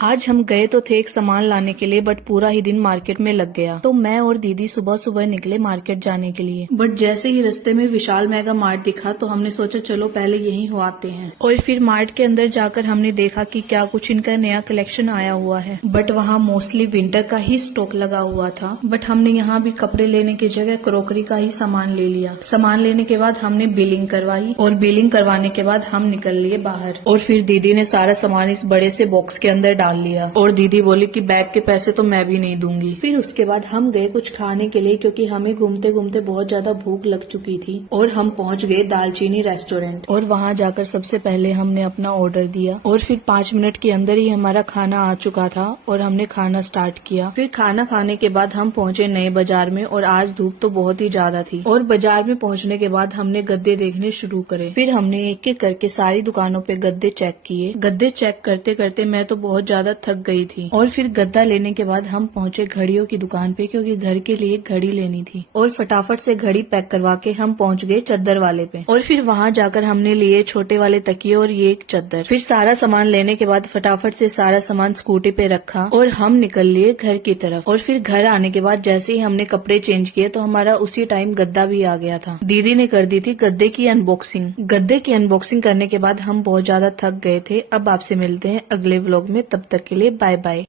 आज हम गए तो थे एक सामान लाने के लिए, बट पूरा ही दिन मार्केट में लग गया। तो मैं और दीदी सुबह सुबह निकले मार्केट जाने के लिए, बट जैसे ही रास्ते में विशाल मेगा मार्ट दिखा तो हमने सोचा चलो पहले यहीं हो आते हैं। और फिर मार्ट के अंदर जाकर हमने देखा कि क्या कुछ इनका नया कलेक्शन आया हुआ है, बट वहाँ मोस्टली विंटर का ही स्टॉक लगा हुआ था। बट हमने यहाँ भी कपड़े लेने की जगह क्रॉकरी का ही सामान ले लिया। सामान लेने के बाद हमने बिलिंग करवाई और बिलिंग करवाने के बाद हम निकल लिए बाहर। और फिर दीदी ने सारा सामान इस बड़े से बॉक्स के अंदर डाल लिया और दीदी बोली कि बैग के पैसे तो मैं भी नहीं दूंगी। फिर उसके बाद हम गए कुछ खाने के लिए, क्योंकि हमें घूमते घूमते बहुत ज्यादा भूख लग चुकी थी। और हम पहुंच गए दालचीनी रेस्टोरेंट और वहां जाकर सबसे पहले हमने अपना ऑर्डर दिया और फिर 5 मिनट के अंदर ही हमारा खाना आ चुका था और हमने खाना स्टार्ट किया। फिर खाना खाने के बाद हम पहुंचे नए बाजार में और आज धूप तो बहुत ही ज्यादा थी। और बाजार में पहुंचने के बाद हमने गद्दे देखने शुरू करे। फिर हमने एक एक करके सारी दुकानों पे गद्दे चेक किए। गद्दे चेक करते करते मैं तो बहुत ज्यादा थक गई थी। और फिर गद्दा लेने के बाद हम पहुंचे घड़ियों की दुकान पे, क्योंकि घर के लिए घड़ी लेनी थी। और फटाफट से घड़ी पैक करवा के हम पहुंच गए चद्दर वाले पे। और फिर वहां जाकर हमने लिए छोटे वाले तकिए और ये एक चद्दर। फिर सारा सामान लेने के बाद फटाफट से सारा सामान स्कूटी पे रखा और हम निकल लिए घर की तरफ। और फिर घर आने के बाद जैसे ही हमने कपड़े चेंज किए तो हमारा उसी टाइम गद्दा भी आ गया था। दीदी ने कर दी थी गद्दे की अनबॉक्सिंग। गद्दे की अनबॉक्सिंग करने के बाद हम बहुत ज्यादा थक गए थे। अब आपसे मिलते हैं अगले व्लॉग में, तब तक के लिए बाय बाय।